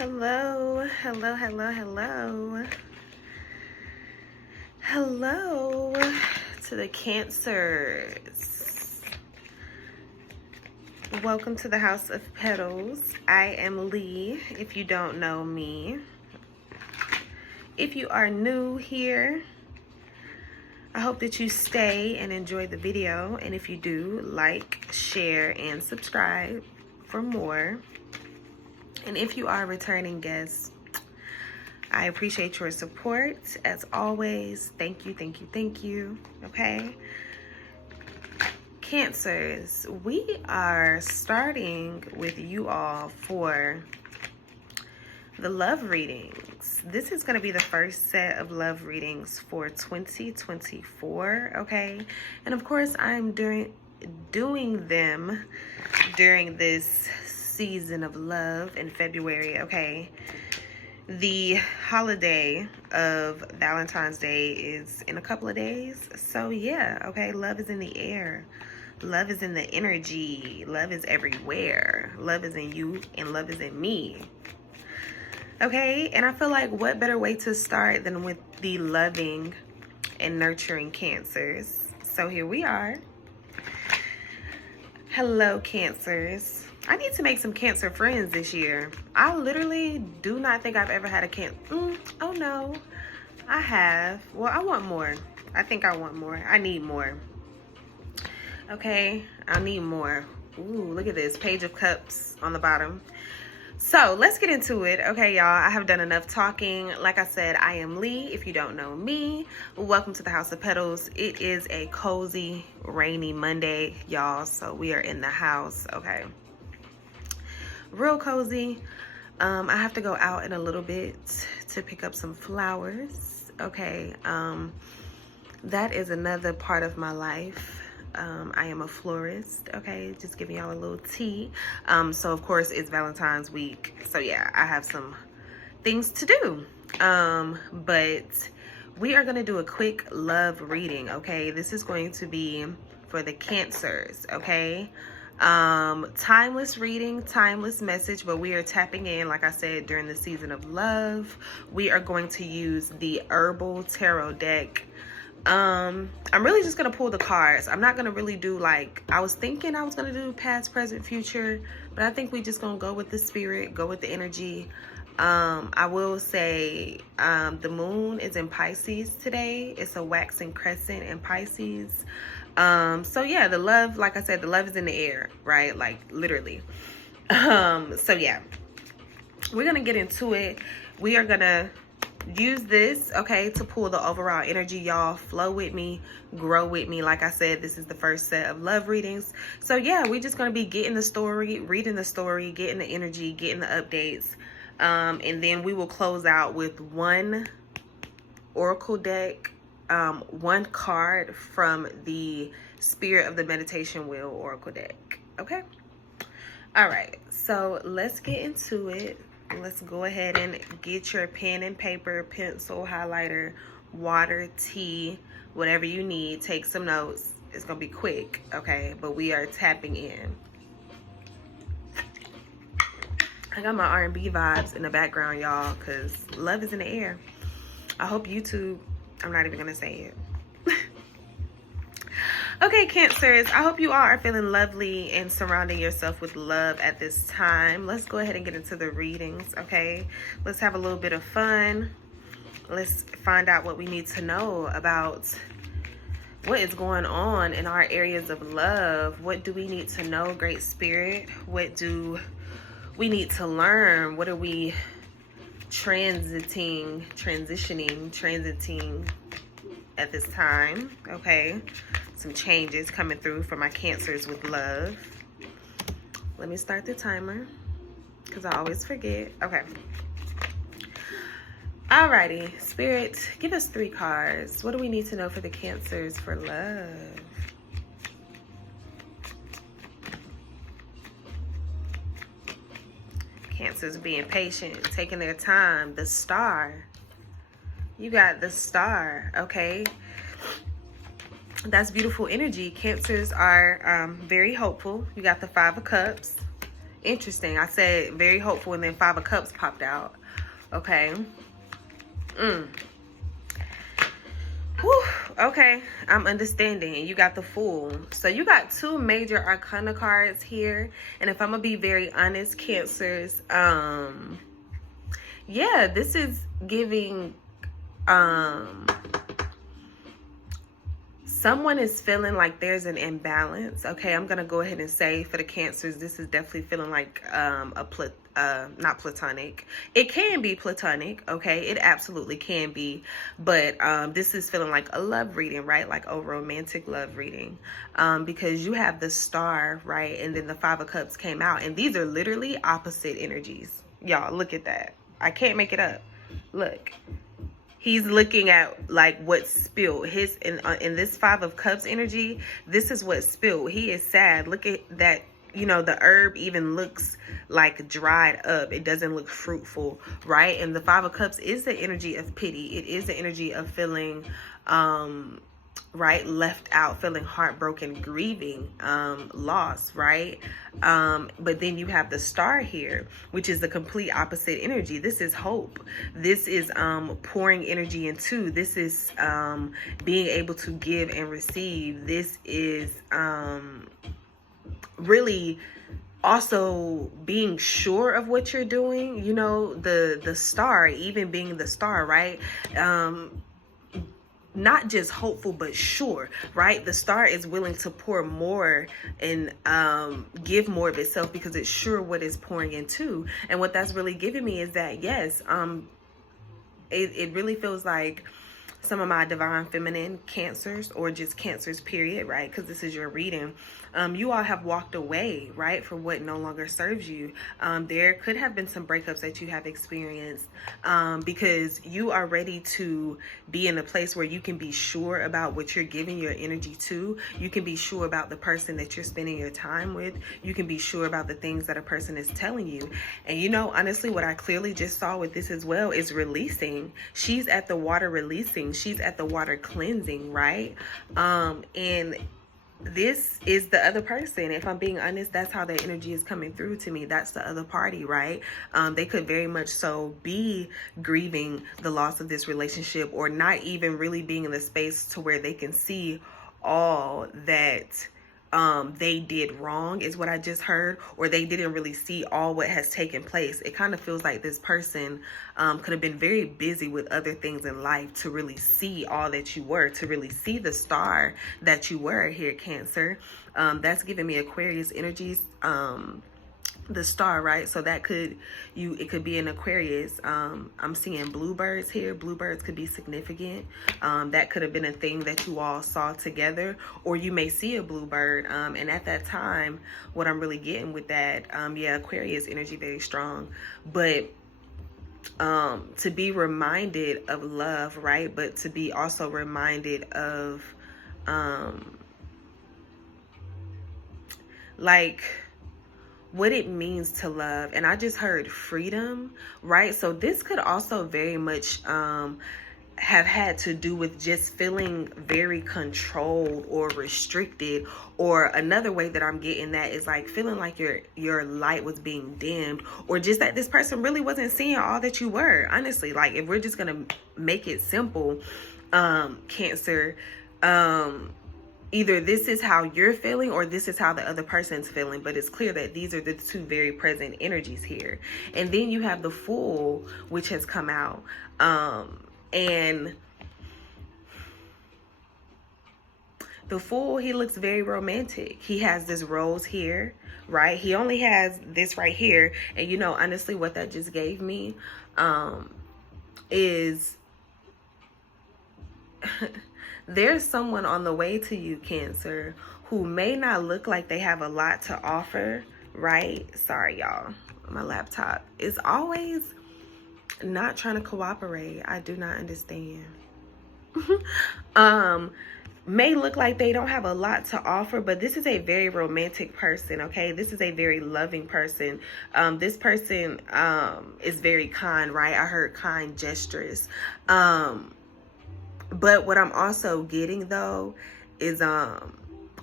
Hello, hello, hello, hello. Hello to the Cancers. Welcome to the House of Petals. I am Lee, if you don't know me. If you are new here, I hope that you stay and enjoy the video. And if you do, like, share, and subscribe for more. And if you are a returning guest, I appreciate your support. As always, thank you, thank you, thank you. Okay? Cancers, we are starting with you all for the love readings. This is going to be the first set of love readings for 2024, okay? And of course, I'm doing them during this season of love in February, okay? The holiday of Valentine's Day is in a couple of days. So yeah, okay, love is in the air. Love is in the energy. Love is everywhere. Love is in you and love is in me. Okay, and I feel like what better way to start than with the loving and nurturing Cancers. So here we are. Hello, Cancers. I need to make some Cancer friends this year. I literally do not think I've ever had a oh no, I have. Well, I want more. I think I want more. I need more. Okay, I need more. Ooh, look at this. Page of Cups on the bottom. So let's get into it. Okay, y'all, I have done enough talking. Like I said, I am Lee. If you don't know me, welcome to the House of Petals. It is a cozy, rainy Monday, y'all. So we are in the house, okay? Real cozy. I have to go out in a little bit to pick up some flowers, okay? That is another part of my life. I am a florist, okay? Just giving y'all a little tea. So of course it's Valentine's week. So yeah, I have some things to do. But we are gonna do a quick love reading, okay? This is going to be for the Cancers, okay? Timeless reading, timeless message, but we are tapping in, like I said, during the season of love. We are going to use the Herbal Tarot deck. I'm really just gonna pull the cards. I'm not gonna really do, like, I was thinking I was gonna do past, present, future, but I think we just gonna go with the spirit, go with the energy. I will say the moon is in Pisces today. It's a waxing crescent in Pisces. So yeah, the love, like I said, the love is in the air, right? Like literally. So yeah, we're gonna get into it. We are gonna use this, okay, to pull the overall energy. Y'all flow with me, grow with me. Like I said, this is the first set of love readings. So yeah, we're just gonna be getting the story, reading the story, getting the energy, getting the updates. And then we will close out with one oracle deck, one card from the Spirit of the Meditation Wheel oracle deck, okay? All right, so let's get into it. Let's go ahead and get your pen and paper, pencil, highlighter, water, tea, whatever you need. Take some notes. It's gonna be quick, okay? But we are tapping in. I got my R&B vibes in the background, y'all, because love is in the air. I hope YouTube, I'm not even gonna say it. Okay, Cancers, I hope you all are feeling lovely and surrounding yourself with love at this time. Let's go ahead and get into the readings, okay? Let's have a little bit of fun. Let's find out what we need to know about what is going on in our areas of love. What do we need to know, Great Spirit? What do we need to learn? What are we transiting at this time, okay? Some changes coming through for my Cancers with love. Let me start the timer because I always forget. Okay. Alrighty, Spirit, give us 3 cards. What do we need to know for the Cancers for love? Cancers being patient, taking their time. The Star. You got the Star, okay? That's beautiful energy. Cancers are very hopeful. You got the 5 of Cups. Interesting. I said very hopeful, and then 5 of Cups popped out. Okay. Whew. Okay, I'm understanding. You got the Fool. So you got 2 major arcana cards here. And if I'm gonna be very honest, Cancers, yeah, this is giving someone is feeling like there's an imbalance. Okay, I'm gonna go ahead and say for the Cancers, this is definitely feeling like not platonic. It can be platonic, okay? It absolutely can be, but this is feeling like a love reading, right? Like a romantic love reading, because you have the Star, right? And then the 5 of Cups came out, and these are literally opposite energies. Y'all, look at that. I can't make it up. Look. He's looking at like what's spilled. His in this 5 of Cups energy, this is what's spilled. He is sad. Look at that. You know, the herb even looks like dried up. It doesn't look fruitful, right? And the 5 of Cups is the energy of pity. It is the energy of feeling right, left out, feeling heartbroken, grieving, loss, right? But then you have the Star here, which is the complete opposite energy. This is hope. This is pouring energy into. This is being able to give and receive. This is really also being sure of what you're doing. You know, the Star, even being the Star, right? Not just hopeful, but sure, right? The Star is willing to pour more and give more of itself because it's sure what it's pouring into. And what that's really giving me is that, yes, it really feels like some of my divine feminine Cancers, or just Cancers period, right? Because this is your reading. You all have walked away, right, from what no longer serves you. There could have been some breakups that you have experienced because you are ready to be in a place where you can be sure about what you're giving your energy to. You can be sure about the person that you're spending your time with. You can be sure about the things that a person is telling you. And you know, honestly, what I clearly just saw with this as well is releasing. She's at the water releasing. She's at the water cleansing, right? And this is the other person. If I'm being honest, that's how that energy is coming through to me. That's the other party, right? They could very much so be grieving the loss of this relationship, or not even really being in the space to where they can see all that they did wrong, is what I just heard, or they didn't really see all what has taken place. It kind of feels like this person could have been very busy with other things in life to really see all that you were, to really see the Star that you were here, Cancer. That's giving me Aquarius energies. The Star, right? So that could, it could be an Aquarius. I'm seeing bluebirds here. Bluebirds could be significant. That could have been a thing that you all saw together, or you may see a bluebird. And at that time, what I'm really getting with that, yeah, Aquarius energy very strong, but to be reminded of love, right? But to be also reminded of like what it means to love. And I just heard freedom, right? So this could also very much have had to do with just feeling very controlled or restricted, or another way that I'm getting that is like feeling like your light was being dimmed, or just that this person really wasn't seeing all that you were. Honestly, like if we're just gonna make it simple, Cancer, either this is how you're feeling or this is how the other person's feeling, but it's clear that these are the 2 very present energies here. And then you have the Fool, which has come out, and the Fool, he looks very romantic. He has this rose here, right? He only has this right here. And you know, honestly, what that just gave me is there's someone on the way to you, Cancer, who may not look like they have a lot to offer, right? Sorry, y'all. My laptop is always not trying to cooperate. I do not understand. May look like they don't have a lot to offer, but this is a very romantic person, okay? This is a very loving person. This person is very kind, right? I heard kind gestures. But what I'm also getting though is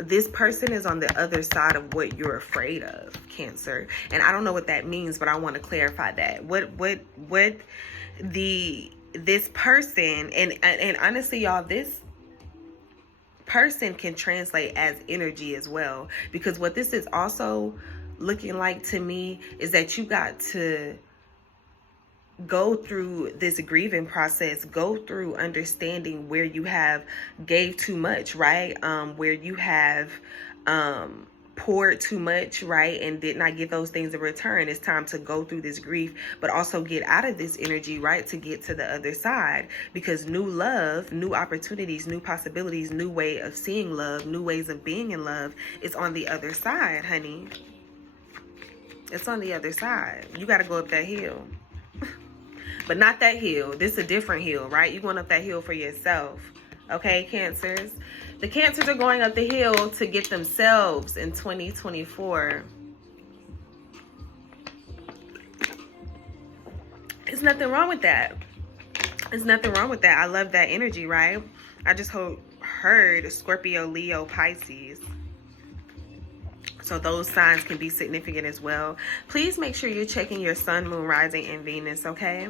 this person is on the other side of what you're afraid of, Cancer. And I don't know what that means, but I want to clarify that. This person, and honestly, y'all, this person can translate as energy as well, because what this is also looking like to me is that you got to go through this grieving process, go through understanding where you have gave too much, right? Where you have poured too much, right? And did not get those things in return. It's time to go through this grief, but also get out of this energy, right? To get to the other side, because new love, new opportunities, new possibilities, new way of seeing love, new ways of being in love is on the other side, honey. It's on the other side. You got to go up that hill. But not that hill. This is a different hill, right? You're going up that hill for yourself. Okay, Cancers? The Cancers are going up the hill to get themselves in 2024. There's nothing wrong with that. There's nothing wrong with that. I love that energy, right? I just heard Scorpio, Leo, Pisces. So those signs can be significant as well. Please make sure you're checking your sun, moon, rising, and Venus, okay?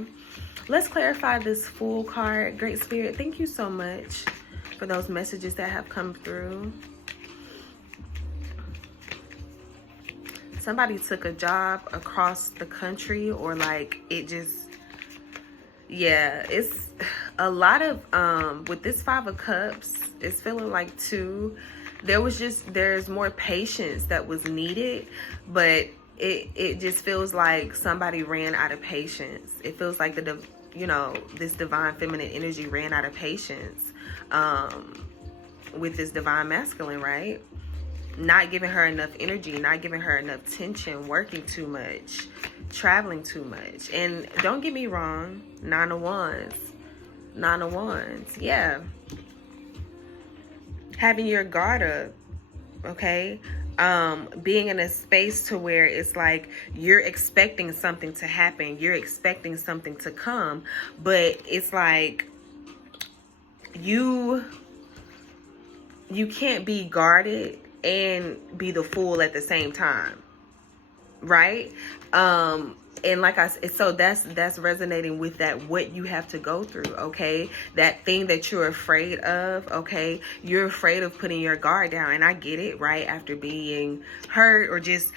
Let's clarify this Fool card. Great Spirit, thank you so much for those messages that have come through. Somebody took a job across the country, or like it just, yeah, it's a lot of, with this Five of Cups, it's feeling like too, there's more patience that was needed, but it just feels like somebody ran out of patience. It feels like this divine feminine energy ran out of patience with this divine masculine, right? Not giving her enough energy, not giving her enough tension, working too much, traveling too much. And don't get me wrong, 9 of Wands, yeah. Having your guard up, okay? Being in a space to where it's like you're expecting something to happen, you're expecting something to come, but it's like you can't be guarded and be the fool at the same time, right? And like I said, so that's resonating with that, what you have to go through, okay? That thing that you're afraid of, okay? You're afraid of putting your guard down, and I get it, right? After being hurt, or just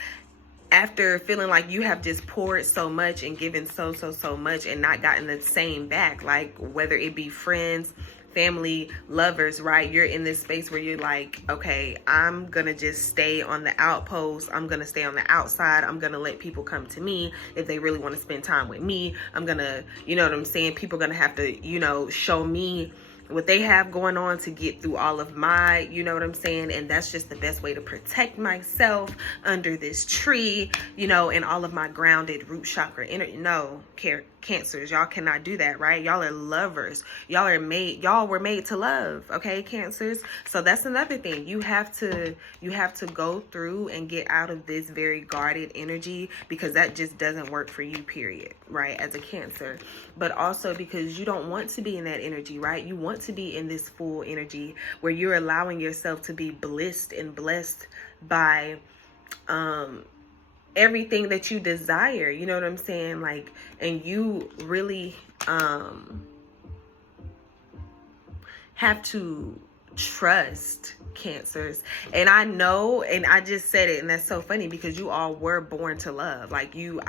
after feeling like you have just poured so much and given so much and not gotten the same back, like whether it be friends, family, lovers, right? You're in this space where you're like, okay, I'm gonna just stay on the outpost, I'm gonna stay on the outside, I'm gonna let people come to me if they really want to spend time with me. I'm gonna, you know what I'm saying, people are gonna have to, show me what they have going on to get through all of my, you know what I'm saying? And that's just the best way to protect myself under this tree, and all of my grounded root chakra energy. No, Cancers, y'all cannot do that, right? Y'all are lovers. Y'all were made to love, okay, Cancers? So that's another thing. You have to go through and get out of this very guarded energy, because that just doesn't work for you, period, right, as a Cancer. But also because you don't want to be in that energy, right? You want to be in this full energy where you're allowing yourself to be blissed and blessed by everything that you desire, you know what I'm saying? Like, and you really have to trust, Cancers. And I know, and I just said it, and that's so funny because you all were born to love. Like you know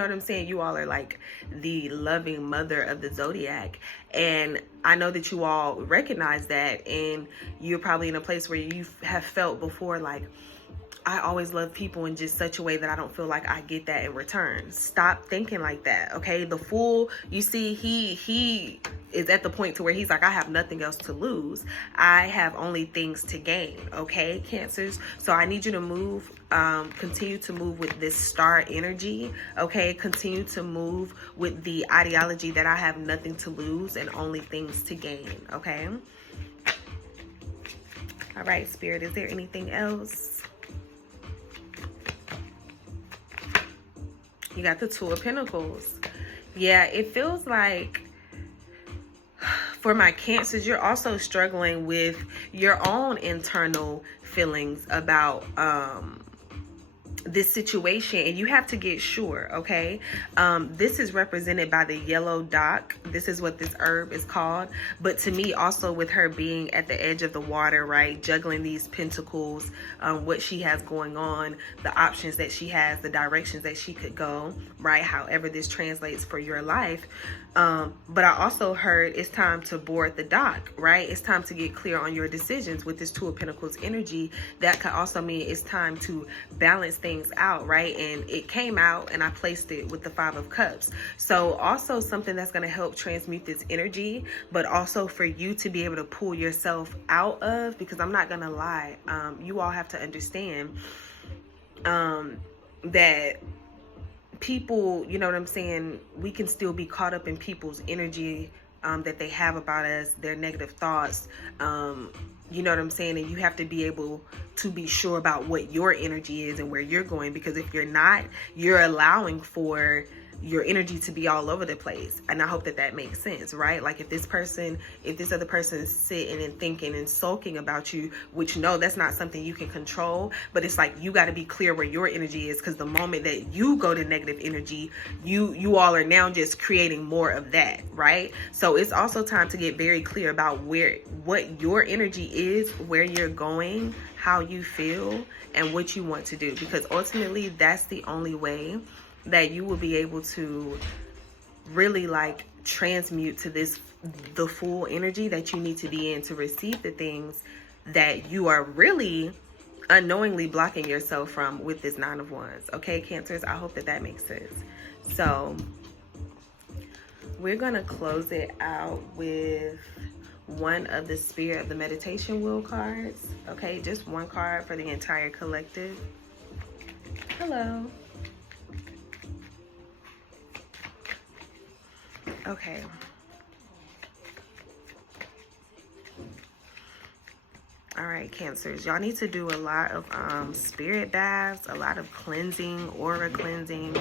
what I'm saying? You all are like the loving mother of the zodiac. And I know that you all recognize that, and you're probably in a place where you have felt before like, I always love people in just such a way that I don't feel like I get that in return. Stop thinking like that, okay? The Fool, you see, he is at the point to where he's like, I have nothing else to lose. I have only things to gain, okay, Cancers? So I need you to move, continue to move with this star energy, okay? Continue to move with the ideology that I have nothing to lose and only things to gain, okay? All right, Spirit, is there anything else? You got the Two of Pentacles. Yeah, it feels like For my Cancers, you're also struggling with your own internal feelings about this situation, and you have to get sure, okay? This is represented by the yellow dock. This is what this herb is called. But to me, also with her being at the edge of the water, right, juggling these pentacles, what she has going on, the options that she has, the directions that she could go, right, however this translates for your life. But I also heard it's time to board the dock, right? It's time to get clear on your decisions with this Two of Pentacles energy. That could also mean it's time to balance things out, right? And it came out and I placed it with the Five of Cups. So also something that's going to help transmute this energy, but also for you to be able to pull yourself out of, because I'm not going to lie, you all have to understand that people, you know what I'm saying, we can still be caught up in people's energy that they have about us, their negative thoughts, you know what I'm saying? And you have to be able to be sure about what your energy is and where you're going, because if you're not, you're allowing for your energy to be all over the place. And I hope that that makes sense, right? Like if this other person is sitting and thinking and sulking about you, which no, that's not something you can control, but it's like you got to be clear where your energy is, because the moment that you go to negative energy, you all are now just creating more of that, right? So it's also time to get very clear about what your energy is, where you're going, how you feel, and what you want to do, because ultimately that's the only way that you will be able to really like transmute to the full energy that you need to be in to receive the things that you are really unknowingly blocking yourself from with this Nine of Wands. Okay, Cancers, I hope that that makes sense. So we're gonna close it out with one of the Spirit of the Meditation Wheel cards. Okay, just one card for the entire collective. Hello. Okay. All right, Cancers, y'all need to do a lot of spirit baths, a lot of cleansing, aura cleansing,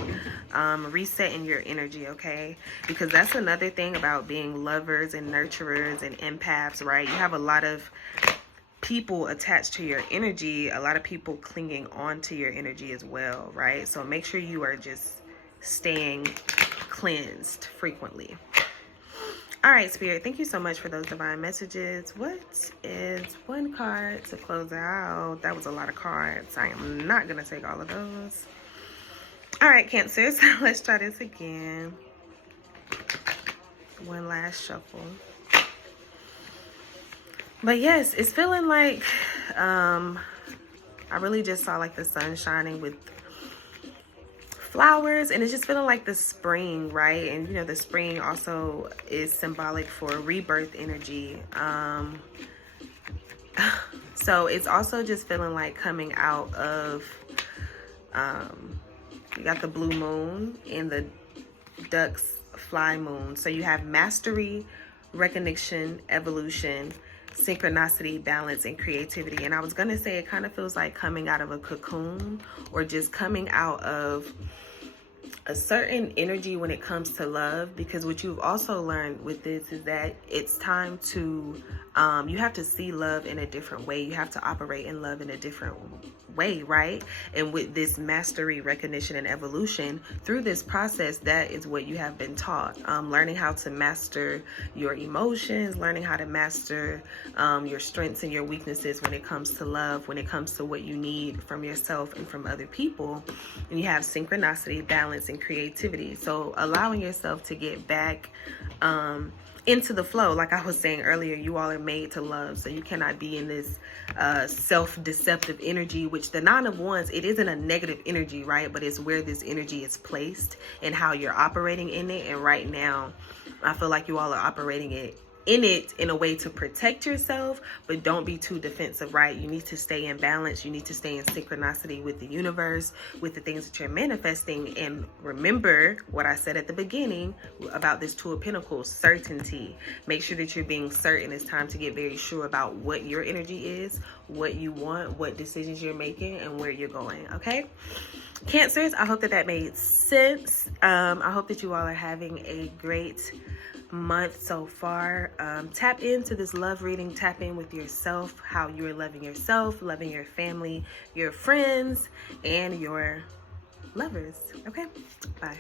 resetting your energy, okay? Because that's another thing about being lovers and nurturers and empaths, right? You have a lot of people attached to your energy, a lot of people clinging on to your energy as well, right? So make sure you are just staying cleansed frequently. All right, Spirit, thank you so much for those divine messages. What is one card to close out? That was a lot of cards. I am not going to take all of those. All right, Cancers, let's try this again. One last shuffle. But yes, it's feeling like I really just saw like the sun shining with flowers, and it's just feeling like the spring, right? And you know, the spring also is symbolic for rebirth energy. So it's also just feeling like coming out of you got the blue moon and the duck's fly moon. So you have mastery, recognition, evolution, synchronicity, balance, and creativity. And I was gonna say it kind of feels like coming out of a cocoon, or just coming out of a certain energy when it comes to love, because what you've also learned with this is that it's time to you have to see love in a different way. You have to operate in love in a different way, right? And with this mastery, recognition, and evolution, through this process, that is what you have been taught. Learning how to master your emotions, learning how to master your strengths and your weaknesses when it comes to love, when it comes to what you need from yourself and from other people. And you have synchronicity, balance, and creativity. So allowing yourself to get back into the flow. Like I was saying earlier, you all are made to love, so you cannot be in this self-deceptive energy, which the Nine of Wands, it isn't a negative energy, right? But it's where this energy is placed and how you're operating in it. And right now, I feel like you all are operating in it in a way to protect yourself, but don't be too defensive, right? You need to stay in balance. You need to stay in synchronicity with the universe, with the things that you're manifesting. And remember what I said at the beginning about this Two of Pentacles, certainty. Make sure that you're being certain. It's time to get very sure about what your energy is, what you want, what decisions you're making, and where you're going, okay? Cancers, I hope that that made sense. I hope that you all are having a great month so far. Tap into this love reading. Tap in with yourself, how you're loving yourself, loving your family, your friends, and your lovers. Okay, bye.